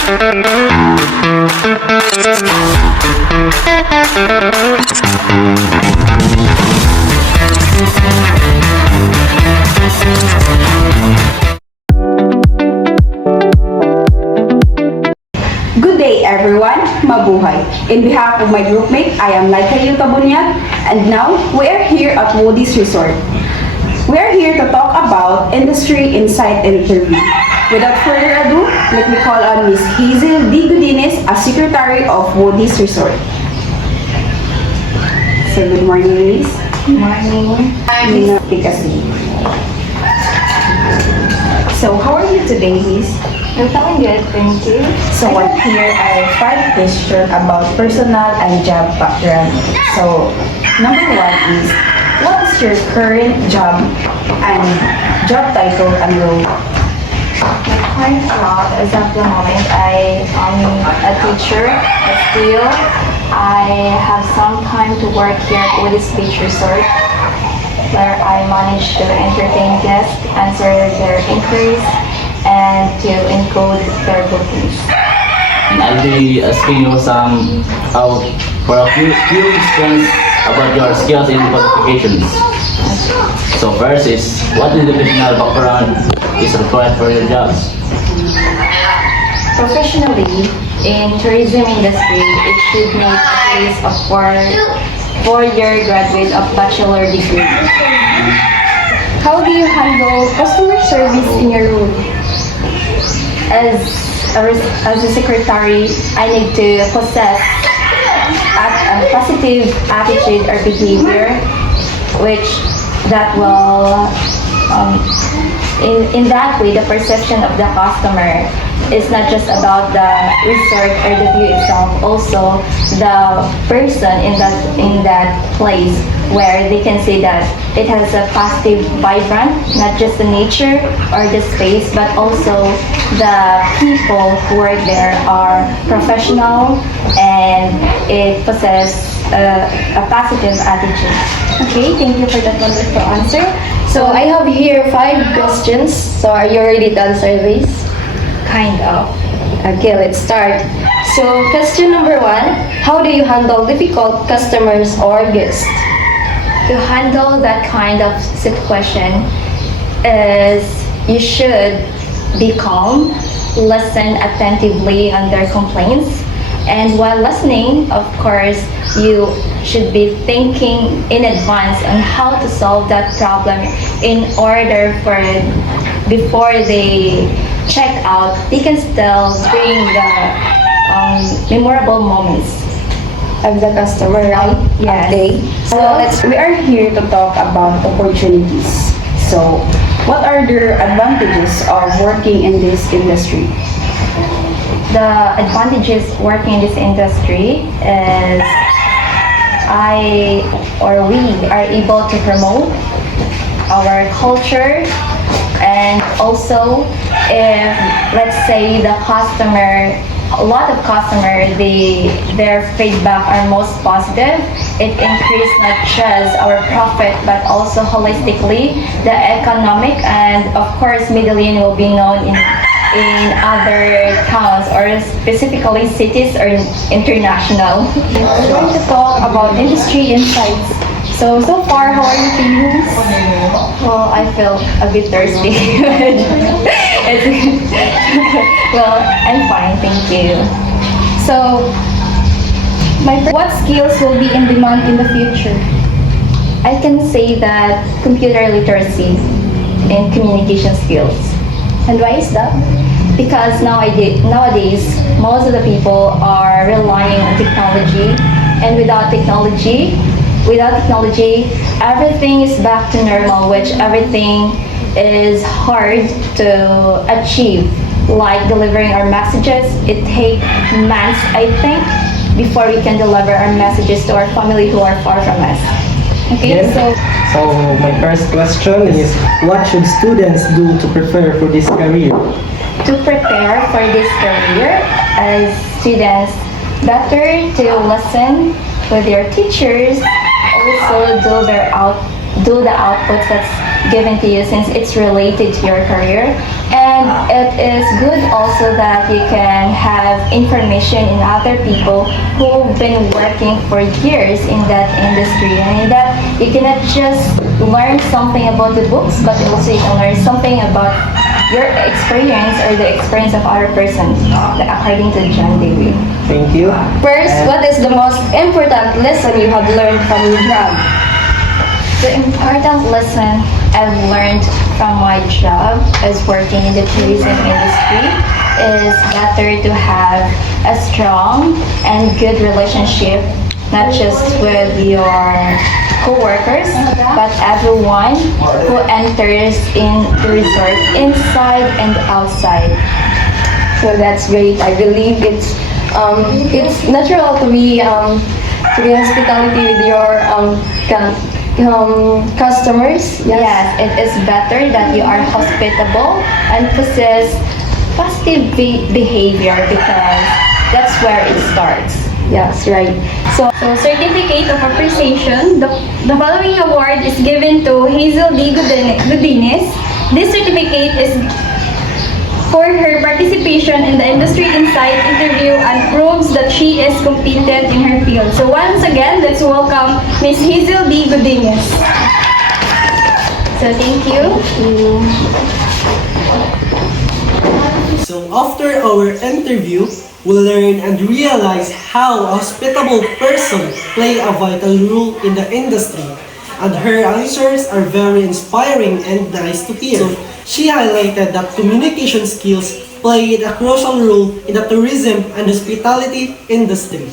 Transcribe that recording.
Good day everyone, mabuhay. In behalf of my groupmate, I am Laika Tabunyag, and now we are here at Woody's Resort. We are here to talk about industry insight interview. Without further ado, let me call on Ms. Hazel D. Godinez as Secretary of Woody's Resort. So good morning, Miss. Good morning. Take a seat. So how are you today, Miss? I'm feeling good, thank you. So what here are 5 questions about personal and job background. So number 1 is, what is your current job and job title and role? My current job is at the moment I am a teacher, but still I have some time to work here at Woody's Beach Resort, where I manage to entertain guests, answer their inquiries, and to encode their bookings. I'll be asking you for a few questions about your skills and qualifications. So first is, what educational background is required for your job? Professionally, in tourism industry, it should need at least a four-year graduate of bachelor degree. How do you handle customer service in your role? As a secretary, I need to possess a positive attitude or behavior, which that will, in that way, the perception of the customer is not just about the resort or the view itself, also the person in that place, where they can say that it has a positive vibrant, not just the nature or the space, but also the people who work there are professional and it possesses a positive attitude. Okay, thank you for that wonderful answer. So I have here 5 questions. So are you ready to answer these? Kind of. Okay, let's start. So question number 1, how do you handle difficult customers or guests? To handle that kind of situation is you should be calm, listen attentively on their complaints, and while listening, of course, you should be thinking in advance on how to solve that problem in order for before they check out, they can still bring the memorable moments Of the customer, right? Yes. Okay. So We are here to talk about opportunities. So what are the advantages of working in this industry? The advantages working in this industry is we are able to promote our culture, and also if let's say a lot of customers, their feedback are most positive. It increases not just our profit, but also holistically the economic, and of course, Medellin will be known in other towns or specifically cities or international. we're going to talk about industry insights. So far, how are you feeling? Well, I feel a bit thirsty. Well, I'm fine, thank you. So, what skills will be in demand in the future? I can say that computer literacy and communication skills. And why is that? Because nowadays, most of the people are relying on technology, and without technology, everything is back to normal, which everything is hard to achieve. Like delivering our messages, it takes months, I think, before we can deliver our messages to our family who are far from us. Okay, Yeah. so So my first question is, what should students do to prepare for this career? To prepare for this career, as students, better to listen with your teachers, also do do the outputs that's given to you since it's related to your career. And it is good also that you can have information in other people who've been working for years in that industry. And in that, you cannot just learn something about the books, but also you can learn something about your experience or the experience of other persons, according to John Dewey. Thank you. First, what is the most important lesson you have learned from your job? The important lesson I've learned from my job as working in the tourism industry is better to have a strong and good relationship, not just with your co-workers, but everyone who enters in the resort, inside and outside. So that's great. I believe it's natural to be hospitality with your customers. Yes, it is better that you are hospitable and possess positive behavior because that's where it starts. Yes, right. So certificate of appreciation. The following award is given to Hazel D. Godinez. This certificate is for her participation in the Industry Insight interview and proves that she is competent in her field. So once again, let's welcome Ms. Hazel D. Godinez. So thank you. So after our interview, we'll learn and realize how a hospitable person play a vital role in the industry. And her answers are very inspiring and nice to hear. So she highlighted that communication skills played a crucial role in the tourism and hospitality industry.